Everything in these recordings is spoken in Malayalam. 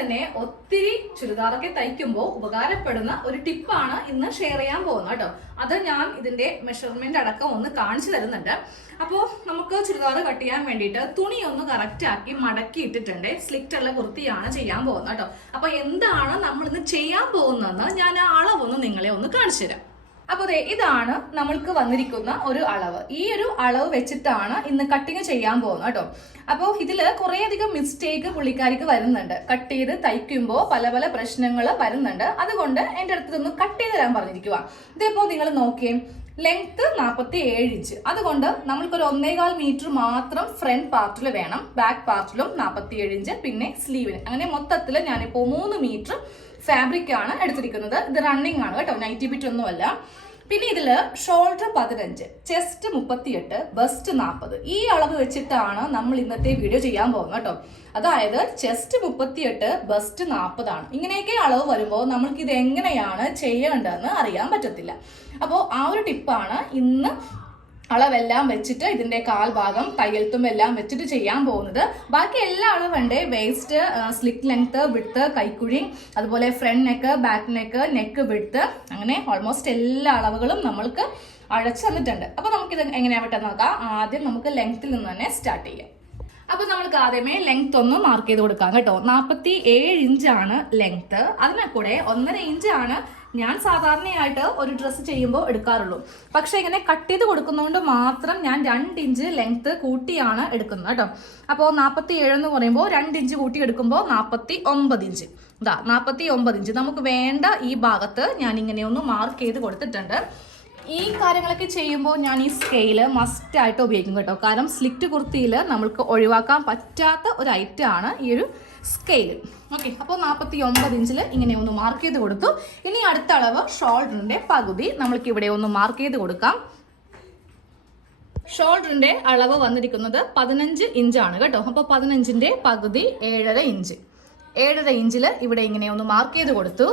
തന്നെ ഒത്തിരി ചുരിദാറൊക്കെ തയ്ക്കുമ്പോൾ ഉപകാരപ്പെടുന്ന ഒരു ടിപ്പാണ് ഇന്ന് ഷെയർ ചെയ്യാൻ പോകുന്നത് കേട്ടോ. അത് ഞാൻ ഇതിന്റെ മെഷർമെന്റ് അടക്കം ഒന്ന് കാണിച്ചു തരുന്നുണ്ട്. അപ്പോൾ നമുക്ക് ചുരിദാർ കട്ട് ചെയ്യാൻ വേണ്ടിയിട്ട് തുണി ഒന്ന് കറക്റ്റ് ആക്കി മടക്കി ഇട്ടിട്ടുണ്ട്. സ്ലിറ്റ് ഉള്ള കുർത്തിയാണ് ചെയ്യാൻ പോകുന്നത് കേട്ടോ. അപ്പോൾ എന്താണ് നമ്മൾ ഇന്ന് ചെയ്യാൻ പോകുന്നതെന്ന് ഞാൻ ആ അളവൊന്ന് നിങ്ങളെ ഒന്ന് കാണിച്ചു തരാം. അപ്പോൾ അതെ ഇതാണ് നമ്മൾക്ക് വന്നിരിക്കുന്ന ഒരു അളവ്. ഈ ഒരു അളവ് വെച്ചിട്ടാണ് ഇന്ന് കട്ടിങ് ചെയ്യാൻ പോകുന്നത് കേട്ടോ. അപ്പോൾ ഇതിൽ കുറേയധികം മിസ്റ്റേക്ക് പുള്ളിക്കാരിക്ക് വരുന്നുണ്ട്. കട്ട് ചെയ്ത് തയ്ക്കുമ്പോൾ പല പല പ്രശ്നങ്ങൾ വരുന്നുണ്ട്. അതുകൊണ്ട് എന്റെ അടുത്ത് നിന്ന് കട്ട് ചെയ്ത് തരാൻ പറഞ്ഞിരിക്കുക ഇതിപ്പോൾ നിങ്ങൾ നോക്കിയേ ലെങ്ത് നാൽപ്പത്തി ഏഴ് ഇഞ്ച് അതുകൊണ്ട് നമ്മൾക്കൊരു ഒന്നേകാൽ മീറ്റർ മാത്രം ഫ്രണ്ട് പാർട്ടിൽ വേണം. ബാക്ക് പാർട്ടിലും നാൽപ്പത്തി ഏഴ് ഇഞ്ച് പിന്നെ സ്ലീവിന് അങ്ങനെ മൊത്തത്തിൽ ഞാനിപ്പോൾ മൂന്ന് മീറ്റർ ഫാബ്രിക് ആണ് എടുത്തിരിക്കുന്നത്. ഇത് റണ്ണിങ് ആണ് കേട്ടോ നൈറ്റി ബിറ്റ് ഒന്നുമല്ല. പിന്നെ ഇതിൽ ഷോൾഡർ പതിനഞ്ച് ചെസ്റ്റ് മുപ്പത്തിയെട്ട് ബസ്റ്റ് നാൽപ്പത് ഈ അളവ് വെച്ചിട്ടാണ് നമ്മൾ ഇന്നത്തെ വീഡിയോ ചെയ്യാൻ പോകുന്നത് കേട്ടോ. അതായത് ചെസ്റ്റ് മുപ്പത്തിയെട്ട് ബസ്റ്റ് നാൽപ്പതാണ് ഇങ്ങനെയൊക്കെ അളവ് വരുമ്പോൾ നമ്മൾക്ക് ഇത് എങ്ങനെയാണ് ചെയ്യേണ്ടതെന്ന് അറിയാൻ പറ്റത്തില്ല. അപ്പോൾ ആ ഒരു ടിപ്പാണ് ഇന്ന് അളവെല്ലാം വെച്ചിട്ട് ഇതിന്റെ കാൽ ഭാഗം തയ്യൽത്തും എല്ലാം വെച്ചിട്ട് ചെയ്യാൻ പോകുന്നത്. ബാക്കി എല്ലാ അളവുണ്ട്. വേസ്റ്റ് സ്ലിക്ക് ലെങ്ത്ത് വിടുത്ത് കൈക്കുഴി അതുപോലെ front neck back neck neck വിടുത്ത് അങ്ങനെ ഓൾമോസ്റ്റ് എല്ലാ അളവുകളും നമ്മൾക്ക് അഴച്ചു തന്നിട്ടുണ്ട്. അപ്പൊ നമുക്കിത് എങ്ങനെയാ പെട്ടെന്ന് നോക്കാം. ആദ്യം നമുക്ക് ലെങ്ത്തിൽ നിന്ന് തന്നെ സ്റ്റാർട്ട് ചെയ്യാം. അപ്പൊ നമ്മൾക്ക് ആദ്യമേ ലെങ്ത് ഒന്ന് മാർക്ക് ചെയ്ത് കൊടുക്കാം കേട്ടോ. നാൽപ്പത്തി ഏഴ് ഇഞ്ചാണ് ലെങ്ത് അതിനെ കൂടെ ഒന്നര ഇഞ്ചാണ് ഞാൻ സാധാരണയായിട്ട് ഒരു ഡ്രസ്സ് ചെയ്യുമ്പോൾ എടുക്കാറുള്ളൂ. പക്ഷെ ഇങ്ങനെ കട്ട് ചെയ്ത് കൊടുക്കുന്നതുകൊണ്ട് മാത്രം ഞാൻ രണ്ട് ഇഞ്ച് ലെങ്ത് കൂട്ടിയാണ് എടുക്കുന്നത് കേട്ടോ. അപ്പോൾ നാൽപ്പത്തി ഏഴ് എന്ന് പറയുമ്പോൾ രണ്ട് ഇഞ്ച് കൂട്ടി എടുക്കുമ്പോൾ നാൽപ്പത്തി ഒമ്പത് ഇഞ്ച്. ഇതാ നാൽപ്പത്തി ഒമ്പത് ഇഞ്ച്. നമുക്ക് വേണ്ട ഈ ഭാഗത്ത് ഞാൻ ഇങ്ങനെ ഒന്ന് മാർക്ക് ചെയ്ത് കൊടുത്തിട്ടുണ്ട്. ഈ കാര്യങ്ങളൊക്കെ ചെയ്യുമ്പോൾ ഞാൻ ഈ സ്കെയിൽ മസ്റ്റ് ആയിട്ട് ഉപയോഗിക്കും കേട്ടോ. കാരണം സ്ലിറ്റ് കുർത്തിയിൽ നമ്മൾക്ക് ഒഴിവാക്കാൻ പറ്റാത്ത ഒരു ഐറ്റം ആണ് ഈ ഒരു സ്കെയിൽ ഓക്കെ അപ്പോൾ നാൽപ്പത്തി ഒമ്പത് ഇഞ്ചിൽ ഇങ്ങനെ ഒന്ന് മാർക്ക് ചെയ്ത് കൊടുത്തു. ഇനി അടുത്ത അളവ് ഷോൾഡറിന്റെ പകുതി. നമ്മൾക്ക് ഇവിടെ ഒന്ന് മാർക്ക് ചെയ്ത് കൊടുക്കാം. ഷോൾഡറിന്റെ അളവ് വന്നിരിക്കുന്നത് പതിനഞ്ച് ഇഞ്ചാണ് കേട്ടോ. അപ്പോൾ പതിനഞ്ചിന്റെ പകുതി ഏഴര ഇഞ്ച് ഏഴര ഇഞ്ചിൽ ഇവിടെ ഇങ്ങനെ ഒന്ന് മാർക്ക് ചെയ്ത് കൊടുത്തു.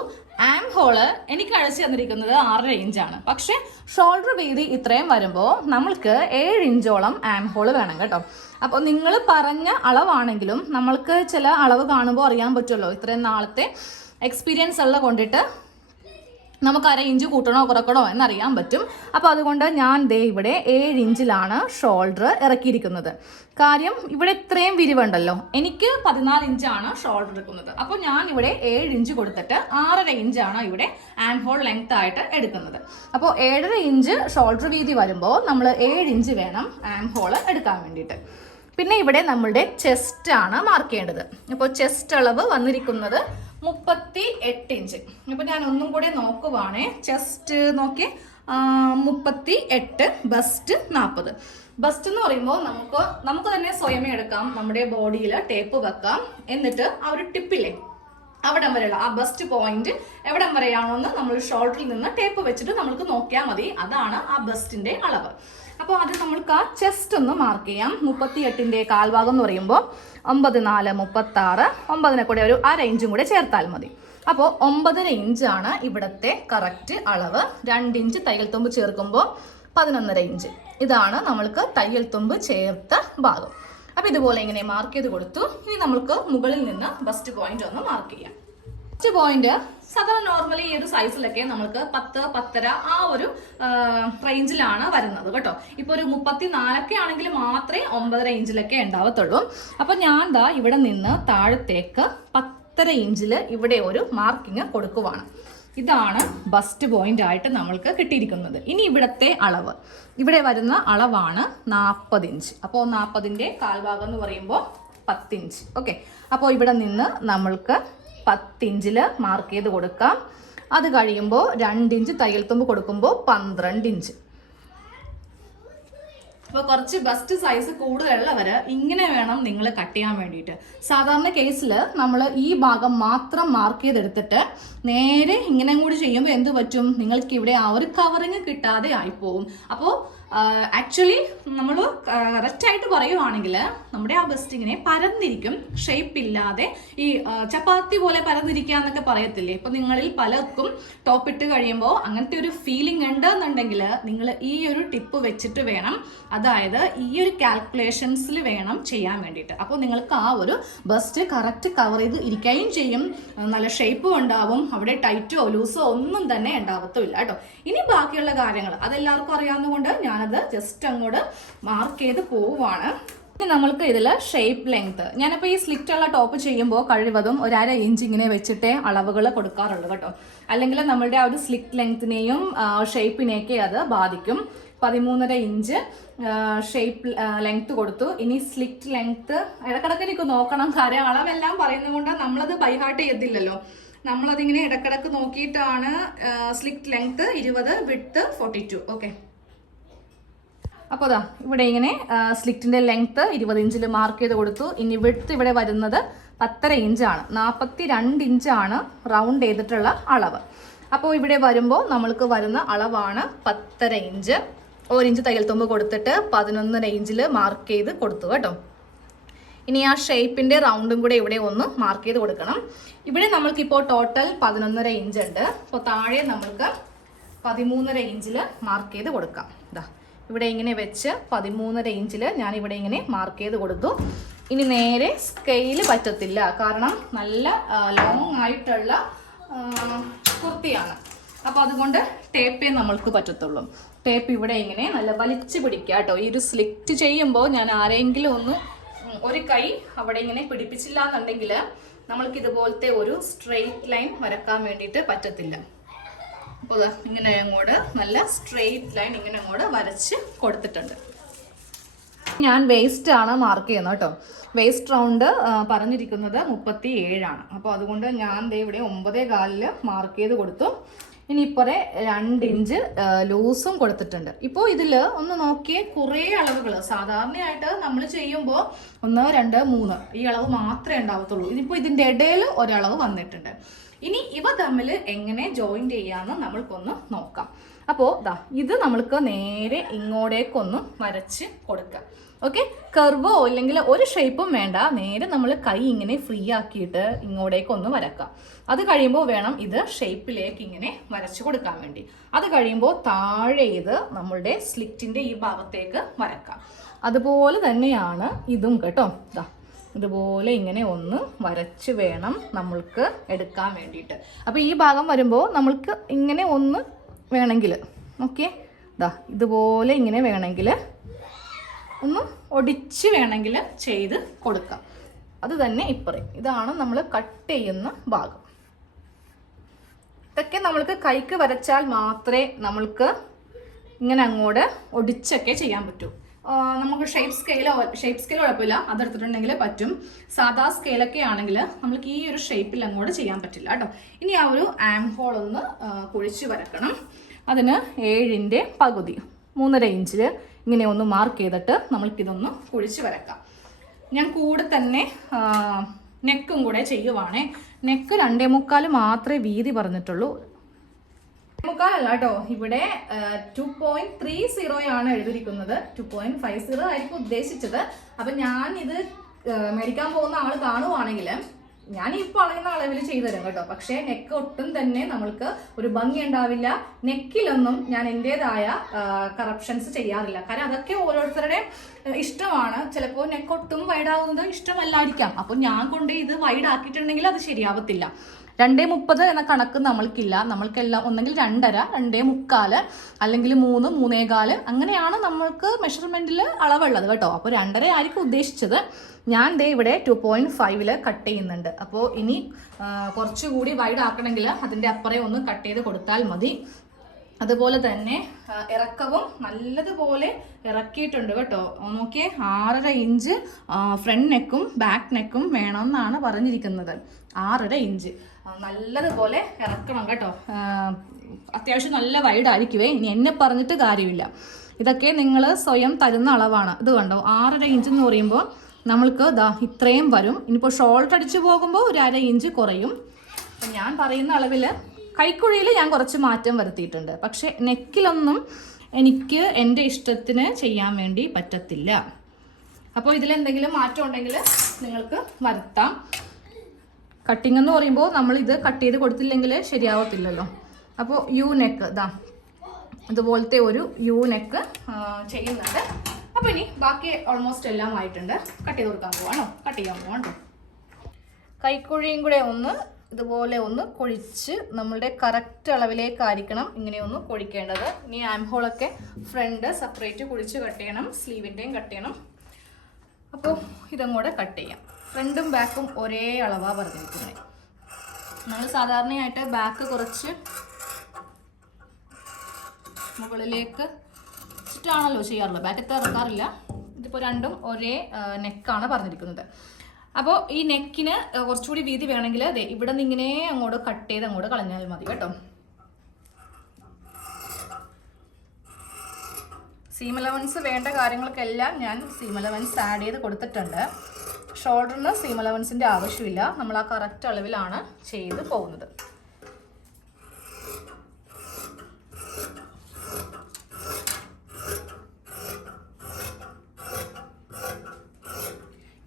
ആം ഹോൾ എനിക്ക് അഴച്ചു തന്നിരിക്കുന്നത് ആറര ഇഞ്ചാണ് പക്ഷേ ഷോൾഡർ വീതി ഇത്രയും വരുമ്പോൾ നമ്മൾക്ക് ഏഴ് ഇഞ്ചോളം ആം ഹോൾ വേണം കേട്ടോ. അപ്പോൾ നിങ്ങൾ പറഞ്ഞ അളവാണെങ്കിലും നമ്മൾക്ക് ചില അളവ് കാണുമ്പോൾ അറിയാൻ പറ്റുമല്ലോ. ഇത്രയും നാളത്തെ എക്സ്പീരിയൻസ് ഉള്ള കൊണ്ടിട്ട് നമുക്ക് അര ഇഞ്ച് കൂട്ടണോ കുറക്കണോ എന്നറിയാൻ പറ്റും. അപ്പോൾ അതുകൊണ്ട് ഞാൻ ദേ ഇവിടെ ഏഴ് ഇഞ്ചിലാണ് ഷോൾഡർ ഇറക്കിയിരിക്കുന്നത്. കാര്യം ഇവിടെ ഇത്രയും വിരിവുണ്ടല്ലോ. എനിക്ക് പതിനാല് ഇഞ്ചാണ് ഷോൾഡർ എടുക്കുന്നത്. അപ്പോൾ ഞാൻ ഇവിടെ ഏഴ് ഇഞ്ച് കൊടുത്തിട്ട് ആറര ഇഞ്ചാണ് ഇവിടെ ആൻഡ് ഹോൾ ലെങ്ത് ആയിട്ട് എടുക്കുന്നത്. അപ്പോൾ ഏഴര ഇഞ്ച് ഷോൾഡർ വീതി വരുമ്പോൾ നമ്മൾ ഏഴ് ഇഞ്ച് വേണം ആൻഡ് ഹോൾ എടുക്കാൻ വേണ്ടിയിട്ട്. പിന്നെ ഇവിടെ നമ്മളുടെ ചെസ്റ്റ് ആണ് മാർക്ക് ചെയ്യേണ്ടത്. അപ്പോൾ ചെസ്റ്റ് അളവ് വന്നിരിക്കുന്നത് മുപ്പത്തി എട്ട് ഇഞ്ച് അപ്പോൾ ഞാൻ ഒന്നും കൂടെ നോക്കുവാണേ. ചെസ്റ്റ് നോക്കി മുപ്പത്തി എട്ട് ബസ്റ്റ് നാൽപ്പത് ബസ്റ്റ് എന്ന് പറയുമ്പോൾ നമുക്ക് നമുക്ക് തന്നെ സ്വയമേ എടുക്കാം. നമ്മുടെ ബോഡിയിൽ ടേപ്പ് വെക്കാം. എന്നിട്ട് ആ ഒരു ടിപ്പില്ലേ? അവിടം വരെയുള്ള ആ ബസ്റ്റ് പോയിന്റ് എവിടം വരെയാണോ എന്ന് നമ്മൾ ഷോൾഡറിൽ നിന്ന് ടേപ്പ് വെച്ചിട്ട് നമുക്ക് നോക്കിയാൽ മതി. അതാണ് ആ ബസ്റ്റിന്റെ അളവ്. അപ്പോൾ അത് നമ്മൾക്ക് ആ ചെസ്റ്റ് ഒന്ന് മാർക്ക് ചെയ്യാം. മുപ്പത്തി എട്ടിന്റെ കാൽഭാഗം എന്ന് പറയുമ്പോൾ ഒമ്പത് നാല് മുപ്പത്തി ആറ് ഒമ്പതിനെ കൂടെ ഒരു ആ റേഞ്ചും കൂടെ ചേർത്താൽ മതി. അപ്പോൾ ഒമ്പതര ഇഞ്ചാണ് ഇവിടുത്തെ കറക്റ്റ് അളവ്. രണ്ട് ഇഞ്ച് തയ്യൽ തുമ്പ് ചേർക്കുമ്പോൾ പതിനൊന്നര ഇഞ്ച് ഇതാണ് നമ്മൾക്ക് തയ്യൽ തുമ്പ് ചേർത്ത ഭാഗം. അപ്പോൾ ഇതുപോലെ ഇങ്ങനെ മാർക്ക് ചെയ്ത് കൊടുത്തു. ഇനി നമുക്ക് മുകളിൽ നിന്ന് ബസ്റ്റ് പോയിന്റ് ഒന്ന് മാർക്ക് ചെയ്യാം. ഫസ്റ്റ് പോയിന്റ് സാധാരണ നോർമലി ഈ ഒരു സൈസിലൊക്കെ നമുക്ക് പത്ത് പത്തര ആ ഒരു റേഞ്ചിലാണ് വരുന്നത് കേട്ടോ. ഇപ്പൊ ഒരു മുപ്പത്തി നാലൊക്കെ ആണെങ്കിൽ മാത്രമേ ഒമ്പതര റേഞ്ചിലൊക്കെ ഉണ്ടാവത്തുള്ളൂ. അപ്പൊ ഞാൻ ദാ ഇവിടെ നിന്ന് താഴത്തേക്ക് പത്തര ഇഞ്ചിൽ ഇവിടെ ഒരു മാർക്കിങ് കൊടുക്കുവാണ്. ഇതാണ് ബസ്റ്റ് പോയിന്റ് ആയിട്ട് നമ്മൾക്ക് കിട്ടിയിരിക്കുന്നത്. ഇനി ഇവിടത്തെ അളവ്. ഇവിടെ വരുന്ന അളവാണ് നാൽപ്പത് ഇഞ്ച് അപ്പോൾ നാൽപ്പതിന്റെ കാൽഭാഗം എന്ന് പറയുമ്പോൾ പത്തിഞ്ച് ഓക്കെ അപ്പോൾ ഇവിടെ നിന്ന് നമ്മൾക്ക് പത്തിഞ്ചിൽ മാർക്ക് ചെയ്ത് കൊടുക്കാം. അത് കഴിയുമ്പോൾ രണ്ടിഞ്ച് തയ്യൽ തുമ്പ് കൊടുക്കുമ്പോൾ പന്ത്രണ്ട് ഇഞ്ച് അപ്പോൾ കുറച്ച് ബസ്റ്റ് സൈസ് കൂടുതലുള്ളവർ ഇങ്ങനെ വേണം നിങ്ങൾ കട്ട് ചെയ്യാൻ വേണ്ടിയിട്ട്. സാധാരണ കേസിൽ നമ്മൾ ഈ ഭാഗം മാത്രം മാർക്ക് ചെയ്തെടുത്തിട്ട് നേരെ ഇങ്ങനെ കൂടി ചെയ്യുമ്പോൾ എന്ത് പറ്റും? നിങ്ങൾക്ക് ഇവിടെ ആ ഒരു കവറിങ് കിട്ടാതെ ആയിപ്പോവും. അപ്പോൾ ആക്ച്വലി നമ്മൾ കറക്റ്റായിട്ട് പറയുവാണെങ്കിൽ നമ്മുടെ ആ ബസ്റ്റ് ഇങ്ങനെ പരന്നിരിക്കും. ഷേപ്പ് ഇല്ലാതെ ഈ ചപ്പാത്തി പോലെ പരന്നിരിക്കുക എന്നൊക്കെ പറയത്തില്ലേ? ഇപ്പം നിങ്ങളിൽ പലർക്കും ടോപ്പ് ഇട്ട് കഴിയുമ്പോൾ അങ്ങനത്തെ ഒരു ഫീലിംഗ് ഉണ്ട് എന്നുണ്ടെങ്കിൽ നിങ്ങൾ ഈ ഒരു ടിപ്പ് വെച്ചിട്ട് വേണം. അതായത് ഈ ഒരു കാൽക്കുലേഷൻസിൽ വേണം ചെയ്യാൻ വേണ്ടിയിട്ട്. അപ്പോൾ നിങ്ങൾക്ക് ആ ഒരു ബസ്റ്റ് കറക്റ്റ് കവർ ചെയ്ത് ഇരിക്കുകയും ചെയ്യും. നല്ല ഷേപ്പും ഉണ്ടാവും. അവിടെ ടൈറ്റോ ലൂസോ ഒന്നും തന്നെ ഉണ്ടാവത്തുമില്ല കേട്ടോ. ഇനി ബാക്കിയുള്ള കാര്യങ്ങൾ അതെല്ലാവർക്കും അറിയാവുന്നതുകൊണ്ട് ഞാനത് ജസ്റ്റ് അങ്ങോട്ട് മാർക്ക് ചെയ്ത് പോവുകയാണ് ഇനി നമ്മൾക്ക് ഇതിൽ ഷേപ്പ് ലെങ്ത് ഞാനിപ്പോൾ ഈ സ്ലിറ്റ് ഉള്ള ടോപ്പ് ചെയ്യുമ്പോൾ കഴിവതും ഒരര ഇഞ്ച് ഇങ്ങനെ വെച്ചിട്ടേ അളവുകൾ കൊടുക്കാറുള്ളൂ കേട്ടോ. അല്ലെങ്കിൽ നമ്മളുടെ ആ ഒരു സ്ലിറ്റ് ലെങ്ത്തിനെയും ഷേപ്പിനെയൊക്കെ അത് ബാധിക്കും. പതിമൂന്നര ഇഞ്ച് ഷേപ്പ് ലെങ്ത്ത് കൊടുത്തു. ഇനി സ്ലിറ്റ് ലെങ്ത്ത് ഇടക്കിടക്ക് എനിക്ക് നോക്കണം കാര്യം. അളവെല്ലാം പറയുന്നത് കൊണ്ട് നമ്മളത് ബൈഹാർട്ട് ചെയ്യത്തില്ലല്ലോ. നമ്മളതിങ്ങനെ ഇടക്കിടക്ക് നോക്കിയിട്ടാണ് സ്ലിറ്റ് ലെങ്ത്ത് ഇരുപത് വിട്ട് ഫോർട്ടി ടു ഓക്കെ അപ്പോൾ അതാ ഇവിടെ ഇങ്ങനെ സ്ലിറ്റിന്റെ ലെങ്ത്ത് ഇരുപത് ഇഞ്ചിൽ മാർക്ക് ചെയ്ത് കൊടുത്തു. ഇനി വിട്ത് ഇവിടെ വരുന്നത് പത്തര ഇഞ്ചാണ് നാൽപ്പത്തി രണ്ട് ഇഞ്ചാണ് റൗണ്ട് ചെയ്തിട്ടുള്ള അളവ്. അപ്പോൾ ഇവിടെ വരുമ്പോൾ നമ്മൾക്ക് വരുന്ന അളവാണ് പത്തര ഇഞ്ച് ഒരു ഇഞ്ച് തയ്യൽ തുമ്പ് കൊടുത്തിട്ട് പതിനൊന്നര ഇഞ്ചിൽ മാർക്ക് ചെയ്ത് കൊടുത്തു കേട്ടോ. ഇനി ആ ഷേപ്പിന്റെ റൗണ്ടും കൂടെ ഇവിടെ ഒന്ന് മാർക്ക് ചെയ്ത് കൊടുക്കണം. ഇവിടെ നമ്മൾക്കിപ്പോൾ ടോട്ടൽ പതിനൊന്നര ഇഞ്ച് ഉണ്ട്. അപ്പോൾ താഴെ നമ്മൾക്ക് പതിമൂന്നര ഇഞ്ചിൽ മാർക്ക് ചെയ്ത് കൊടുക്കാം. ഇതാ ഇവിടെ ഇങ്ങനെ വെച്ച് പതിമൂന്നര ഇഞ്ചിൽ ഞാൻ ഇവിടെ ഇങ്ങനെ മാർക്ക് ചെയ്ത് കൊടുത്തു. ഇനി നേരെ സ്കെയിൽ പറ്റത്തില്ല. കാരണം നല്ല ലോങ് ആയിട്ടുള്ള കുർത്തിയാണ്. അപ്പോൾ അതുകൊണ്ട് ടേപ്പേ നമ്മൾക്ക് പറ്റത്തുള്ളൂ. ടേപ്പ് ഇവിടെ ഇങ്ങനെ നല്ല വലിച്ചു പിടിക്കുക കേട്ടോ. ഈ ഒരു സ്ലിറ്റ് ചെയ്യുമ്പോൾ ഞാൻ ആരെങ്കിലും ഒന്ന് ഒരു കൈ അവിടെ ഇങ്ങനെ പിടിപ്പിച്ചില്ല എന്നുണ്ടെങ്കിൽ നമ്മൾക്ക് ഇതുപോലത്തെ ഒരു സ്ട്രെയിറ്റ് ലൈൻ വരക്കാൻ വേണ്ടിയിട്ട് പറ്റത്തില്ല. അപ്പോൾ ഇങ്ങനെ അങ്ങോട്ട് നല്ല സ്ട്രെയിറ്റ് ലൈൻ ഇങ്ങനെ അങ്ങോട്ട് വരച്ച് കൊടുത്തിട്ടുണ്ട്. ഞാൻ വേസ്റ്റ് ആണ് മാർക്ക് ചെയ്യുന്നത് കേട്ടോ. വേസ്റ്റ് റൗണ്ട് പറഞ്ഞിരിക്കുന്നത് മുപ്പത്തി ഏഴാണ് അപ്പോൾ അതുകൊണ്ട് ഞാൻ ദേ ഇവിടെ ഒമ്പതേ കാലിൽ മാർക്ക് ചെയ്ത് കൊടുത്തു. ഇനി ഇപ്പറെ രണ്ട് ഇഞ്ച് ലൂസും കൊടുത്തിട്ടുണ്ട്. ഇപ്പോൾ ഇതിൽ ഒന്ന് നോക്കിയേ കുറേ അളവുകൾ. സാധാരണയായിട്ട് നമ്മൾ ചെയ്യുമ്പോൾ ഒന്ന് രണ്ട് മൂന്ന് ഈ അളവ് മാത്രമേ ഉണ്ടാവത്തുള്ളൂ. ഇതിപ്പോൾ ഇതിന്റെ ഇടയിൽ ഒരളവ് വന്നിട്ടുണ്ട്. ഇനി ഇവ തമ്മിൽ എങ്ങനെ ജോയിൻ ചെയ്യാമെന്ന് നമ്മൾക്കൊന്ന് നോക്കാം. അപ്പോൾ ദാ ഇത് നമ്മൾക്ക് നേരെ ഇങ്ങോട്ടേക്കൊന്ന് വരച്ച് കൊടുക്കുക ഓക്കെ കർവോ അല്ലെങ്കിൽ ഒരു ഷേപ്പും വേണ്ട. നേരെ നമ്മൾ കൈ ഇങ്ങനെ ഫ്രീ ആക്കിയിട്ട് ഇങ്ങോട്ടേക്കൊന്ന് വരക്കാം. അത് കഴിയുമ്പോൾ വേണം ഇത് ഷേപ്പിലേക്ക് ഇങ്ങനെ വരച്ചു കൊടുക്കാൻ വേണ്ടി. അത് കഴിയുമ്പോൾ താഴെ ഇത് നമ്മളുടെ സ്ലിറ്റിന്റെ ഈ ഭാഗത്തേക്ക് വരക്കാം. അതുപോലെ തന്നെയാണ് ഇതും കേട്ടോ. ദാ ഇതുപോലെ ഇങ്ങനെ ഒന്ന് വരച്ച് വേണം നമ്മൾക്ക് എടുക്കാൻ വേണ്ടിയിട്ട്. അപ്പോൾ ഈ ഭാഗം വരുമ്പോൾ നമ്മൾക്ക് ഇങ്ങനെ ഒന്ന് വേണമെങ്കിൽ ഓക്കെ? ഇതാ ഇതുപോലെ ഇങ്ങനെ വേണമെങ്കിൽ ഒന്ന് ഒടിച്ച് വേണമെങ്കിൽ ചെയ്ത് കൊടുക്കാം. അത് തന്നെ ഇപ്പറയും ഇതാണ് നമ്മൾ കട്ട് ചെയ്യുന്ന ഭാഗം. ഇതൊക്കെ നമ്മൾക്ക് കൈക്ക് വരച്ചാൽ മാത്രമേ നമ്മൾക്ക് ഇങ്ങനെ അങ്ങോട്ട് ഒടിച്ചൊക്കെ ചെയ്യാൻ പറ്റൂ. നമുക്ക് ഷേപ്പ് സ്കെയിലോ ഷേപ്പ് സ്കെയിൽ കുഴപ്പമില്ല. അതെടുത്തിട്ടുണ്ടെങ്കിൽ പറ്റും. സാധാ സ്കെയിലൊക്കെ ആണെങ്കിൽ നമുക്ക് ഈ ഒരു ഷേപ്പിൽ അങ്ങോട്ട് ചെയ്യാൻ പറ്റില്ല കേട്ടോ. ഇനി ആ ഒരു ആം ഹോൾ ഒന്ന് കുഴിച്ച് വരക്കണം. അതിന് ഏഴിന്റെ പകുതി മൂന്നര ഇഞ്ചിൽ ഇങ്ങനെ ഒന്ന് മാർക്ക് ചെയ്തിട്ട് നമ്മൾക്കിതൊന്ന് കുഴിച്ച് വരക്കാം. ഞാൻ കൂടെ തന്നെ നെക്കും കൂടെ ചെയ്യുവാണേ. നെക്ക് രണ്ടേ മുക്കാൽ മാത്രമേ വീതി പറഞ്ഞിട്ടുള്ളൂ. മുക്കാലല്ല കേട്ടോ ഇവിടെ ടു പോയിന്റ് ത്രീ സീറോ ആണ് എഴുതിയിരിക്കുന്നത്. ടു പോയിന്റ് ഫൈവ് സീറോ ആയിരിക്കും ഉദ്ദേശിച്ചത്. അപ്പൊ ഞാൻ ഇത് മേടിക്കാൻ പോകുന്ന ആൾ കാണുവാണെങ്കിൽ ഞാൻ ഈ പറയുന്ന അളവിൽ ചെയ്തുതരും കേട്ടോ. പക്ഷേ നെക്ക് ഒട്ടും തന്നെ നമ്മൾക്ക് ഒരു ഭംഗി ഉണ്ടാവില്ല. നെക്കിലൊന്നും ഞാൻ എന്റെതായ കറപ്ഷൻസ് ചെയ്യാറില്ല. കാരണം അതൊക്കെ ഓരോരുത്തരുടെ ഇഷ്ടമാണ്. ചിലപ്പോൾ നെക്ക് ഒട്ടും വൈഡാവുന്നത് ഇഷ്ടമല്ലായിരിക്കാം. അപ്പോൾ ഞാൻ കൊണ്ട് ഇത് വൈഡ് ആക്കിയിട്ടുണ്ടെങ്കിൽ അത് ശരിയാവത്തില്ല. രണ്ടേ മുപ്പത് എന്ന കണക്ക് നമ്മൾക്കില്ല. നമ്മൾക്കെല്ലാം ഒന്നെങ്കിൽ രണ്ടര രണ്ടേ മുക്കാൽ അല്ലെങ്കിൽ മൂന്ന് മൂന്നേകാൽ. അങ്ങനെയാണ് നമ്മൾക്ക് മെഷർമെന്റിൽ അളവുള്ളത് കേട്ടോ. അപ്പോൾ രണ്ടര ആയിരിക്കും ഉദ്ദേശിച്ചത്. ഞാൻ ദേ ഇവിടെ ടു പോയിന്റ് ഫൈവിൽ കട്ട് ചെയ്യുന്നുണ്ട്. അപ്പോൾ ഇനി കുറച്ചുകൂടി വൈഡ് ആക്കണമെങ്കിൽ അതിന്റെ അപ്പുറേ ഒന്ന് കട്ട് ചെയ്ത് കൊടുത്താൽ മതി. അതുപോലെ തന്നെ ഇറക്കവും നല്ലതുപോലെ ഇറക്കിയിട്ടുണ്ട് കേട്ടോ. നോക്കിയേ ആറര ഇഞ്ച് ഫ്രണ്ട് നെക്കും ബാക്ക് നെക്കും വേണമെന്നാണ് പറഞ്ഞിരിക്കുന്നത്. ആറര ഇഞ്ച്. നല്ലതുപോലെ ഇറക്കണം കേട്ടോ. അത്യാവശ്യം നല്ല വൈഡ് ആയിരിക്കുവേ. ഇനി എന്നെ പറഞ്ഞിട്ട് കാര്യമില്ല. ഇതൊക്കെ നിങ്ങൾ സ്വയം തരുന്ന അളവാണ്. ഇത് കണ്ടോ? ആറര ഇഞ്ച് എന്ന് പറയുമ്പോൾ നമ്മൾക്ക് ഇതാ ഇത്രയും വരും. ഇനിയിപ്പോൾ ഷോൾട്ട് അടിച്ചു പോകുമ്പോൾ ഒരു അര ഇഞ്ച് കുറയും. ഞാൻ പറയുന്ന അളവിൽ കൈക്കുഴിയിൽ ഞാൻ കുറച്ച് മാറ്റം വരുത്തിയിട്ടുണ്ട്. പക്ഷെ നെക്കിലൊന്നും എനിക്ക് എന്റെ ഇഷ്ടത്തിന് ചെയ്യാൻ വേണ്ടി പറ്റത്തില്ല. അപ്പോൾ ഇതിലെന്തെങ്കിലും മാറ്റം ഉണ്ടെങ്കിൽ നിങ്ങൾക്ക് വരുത്താം. കട്ടിംഗ് എന്ന് പറയുമ്പോൾ നമ്മൾ ഇത് കട്ട് ചെയ്ത് കൊടുത്തില്ലെങ്കിൽ ശരിയാവത്തില്ലല്ലോ. അപ്പോൾ യു നെക്ക് ഇതാ ഇതുപോലത്തെ ഒരു യു നെക്ക് ചെയ്യുന്നുണ്ട്. അപ്പോൾ ഇനി ബാക്കി ഓൾമോസ്റ്റ് എല്ലാം ആയിട്ടുണ്ട്. കട്ട് ചെയ്ത് കൊടുക്കാൻ പോവാണോ. കട്ട് ചെയ്യാൻ പോവാണോ. കൈക്കുഴിയും കൂടെ ഒന്ന് ഇതുപോലെ ഒന്ന് കൊഴിച്ച് നമ്മളുടെ കറക്റ്റ് അളവിലേക്കായിരിക്കണം ഇങ്ങനെ ഒന്ന് കൊഴിക്കേണ്ടത്. ഇനി ആംഹോളൊക്കെ ഫ്രണ്ട് സെപ്പറേറ്റ് കുഴിച്ച് കട്ട് ചെയ്യണം സ്ലീവിന്റെയും കട്ട് ചെയ്യണം. അപ്പോൾ ഇതും കൂടെ കട്ട് ചെയ്യാം. ഫ്രണ്ടും ബാക്കും ഒരേ അളവാണ് പറഞ്ഞിരിക്കുന്നത് നമ്മൾ സാധാരണയായിട്ട് ബാക്ക് കുറച്ച് മുകളിലേക്ക് വെച്ചിട്ടാണല്ലോ ചെയ്യാറുള്ളത്. ബാക്കത്ത് ഇറക്കാറില്ല. ഇതിപ്പോൾ രണ്ടും ഒരേ നെക്കാണ് പറഞ്ഞിരിക്കുന്നത്. അപ്പോൾ ഈ നെക്കിന് കുറച്ചുകൂടി വീതി വേണമെങ്കിൽ അതെ ഇവിടെ നിന്ന് ഇങ്ങനെ അങ്ങോട്ട് കട്ട് ചെയ്ത് അങ്ങോട്ട് കളഞ്ഞാൽ മതി കേട്ടോ. സീം അലവൻസ് വേണ്ട കാര്യങ്ങൾക്കെല്ലാം ഞാൻ സീം അലവൻസ് ആഡ് ചെയ്ത് കൊടുത്തിട്ടുണ്ട്. ഷോൾഡറിന് സീം അലവൻസിന്റെ ആവശ്യമില്ല. നമ്മൾ ആ കറക്റ്റ് അളവിലാണ് ചെയ്ത് പോകുന്നത്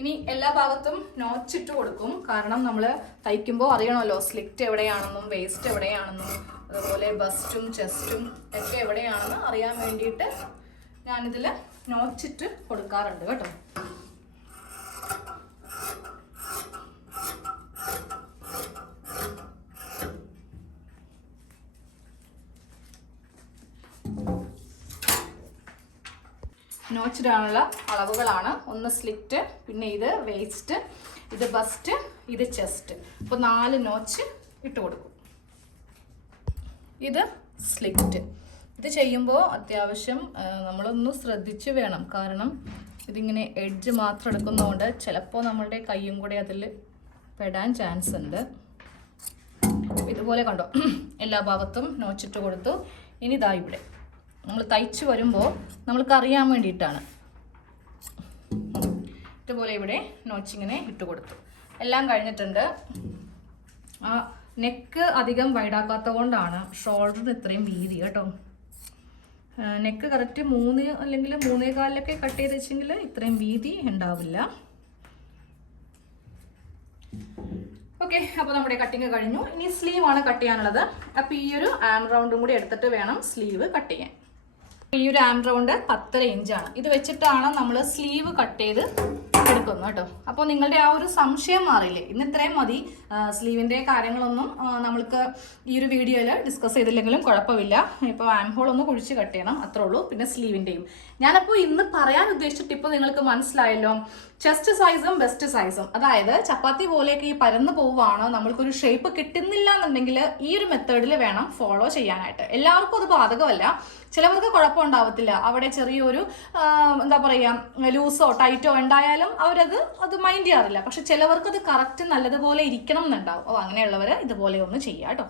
ഇനി എല്ലാ ഭാഗത്തും നോച്ചിട്ട് കൊടുക്കും കാരണം നമ്മൾ തയ്ക്കുമ്പോൾ അറിയണമല്ലോ സ്ലിറ്റ് എവിടെയാണെന്നും വേസ്റ്റ് എവിടെയാണെന്നും അതുപോലെ ബസ്റ്റും ചെസ്റ്റും ഒക്കെ എവിടെയാണെന്ന് അറിയാൻ വേണ്ടിയിട്ട് ഞാനിതിൽ നോച്ചിട്ട് കൊടുക്കാറുണ്ട് കേട്ടോ. നോച്ചിടാനുള്ള അളവുകളാണ്. ഒന്ന് സ്ലിറ്റ് പിന്നെ ഇത് വേസ്റ്റ് ഇത് ബസ്റ്റ് ഇത് ചെസ്റ്റ് അപ്പോൾ നാല് നോച്ച് ഇട്ട് കൊടുക്കും. ഇത് സ്ലിറ്റ്. ഇത് ചെയ്യുമ്പോൾ അത്യാവശ്യം നമ്മളൊന്ന് ശ്രദ്ധിച്ച് വേണം. കാരണം ഇതിങ്ങനെ എഡ്ജ് മാത്രം എടുക്കുന്നതുകൊണ്ട് ചിലപ്പോൾ നമ്മളുടെ കൈയും കൂടെ അതിൽ പെടാൻ ചാൻസ് ഉണ്ട്. ഇതുപോലെ കണ്ടോ? എല്ലാ ഭാഗത്തും നോച്ചിട്ട് കൊടുത്തു. ഇനി ഇതാ ഇവിടെ. നമ്മൾ തയ്ച്ച് വരുമ്പോൾ നമ്മൾക്ക് അറിയാൻ വേണ്ടിയിട്ടാണ്. ഇതുപോലെ ഇവിടെ നോച്ചിങ്ങനെ ഇട്ട് കൊടുത്തു. എല്ലാം കഴിഞ്ഞിട്ടുണ്ട്. ആ നെക്ക് അധികം വൈഡാക്കാത്തത് കൊണ്ടാണ് ഷോൾഡറിന് ഇത്രയും വീതി കേട്ടോ. നെക്ക് കറക്റ്റ് മൂന്ന് അല്ലെങ്കിൽ മൂന്നേ കാലിലൊക്കെ കട്ട് ചെയ്ത് വെച്ചെങ്കിൽ ഇത്രയും വീതി ഉണ്ടാവില്ല. ഓക്കെ അപ്പോൾ നമ്മുടെ കട്ടിങ് കഴിഞ്ഞു. ഇനി സ്ലീവ് ആണ് കട്ട് ചെയ്യാനുള്ളത്. അപ്പോൾ ഈ ഒരു ആം റൗണ്ടും കൂടി എടുത്തിട്ട് വേണം സ്ലീവ് കട്ട് ചെയ്യാൻ. ഈ ഒരു ആം റൗണ്ട് പത്തര ഇഞ്ചാണ്. ഇത് വെച്ചിട്ടാണ് നമ്മൾ സ്ലീവ് കട്ട് ചെയ്ത് എടുക്കുന്നത് കേട്ടോ. അപ്പോൾ നിങ്ങളുടെ ആ ഒരു സംശയം മാറില്ലേ? ഇന്ന് ഇത്രയും മതി. സ്ലീവിന്റെ കാര്യങ്ങളൊന്നും നമ്മൾക്ക് ഈ ഒരു വീഡിയോയിൽ ഡിസ്കസ് ചെയ്തില്ലെങ്കിലും കുഴപ്പമില്ല. ഇപ്പോൾ ആം ഹോൾ ഒന്ന് കുഴിച്ച് കട്ട് ചെയ്യണം അത്രേ ഉള്ളൂ. പിന്നെ സ്ലീവിന്റെയും ഞാനപ്പോൾ ഇന്ന് പറയാൻ ഉദ്ദേശിച്ച ടിപ്പ് നിങ്ങൾക്ക് മനസ്സിലായല്ലോ. ചെസ്റ്റ് സൈസും ബെസ്റ്റ് സൈസും അതായത് ചപ്പാത്തി പോലെയൊക്കെ ഈ പരന്നു പോവുകയാണ്? നമ്മൾക്കൊരു ഷേപ്പ് കിട്ടുന്നില്ല എന്നുണ്ടെങ്കിൽ ഈ ഒരു മെത്തേഡിൽ വേണം ഫോളോ ചെയ്യാനായിട്ട്. എല്ലാവർക്കും അത് ബാധകമല്ല. ചിലവർക്ക് കുഴപ്പമുണ്ടാവത്തില്ല അവിടെ ചെറിയൊരു എന്താ പറയുക ലൂസോ ടൈറ്റോ ഉണ്ടായാലും അവരത് അത് മൈൻഡ് ചെയ്യാറില്ല. പക്ഷെ ചിലവർക്ക് അത് കറക്റ്റ് നല്ലതുപോലെ ഇരിക്കണം എന്നുണ്ടാവും. അപ്പോൾ അങ്ങനെയുള്ളവർ ഇതുപോലെ ഒന്ന് ചെയ്യാം കേട്ടോ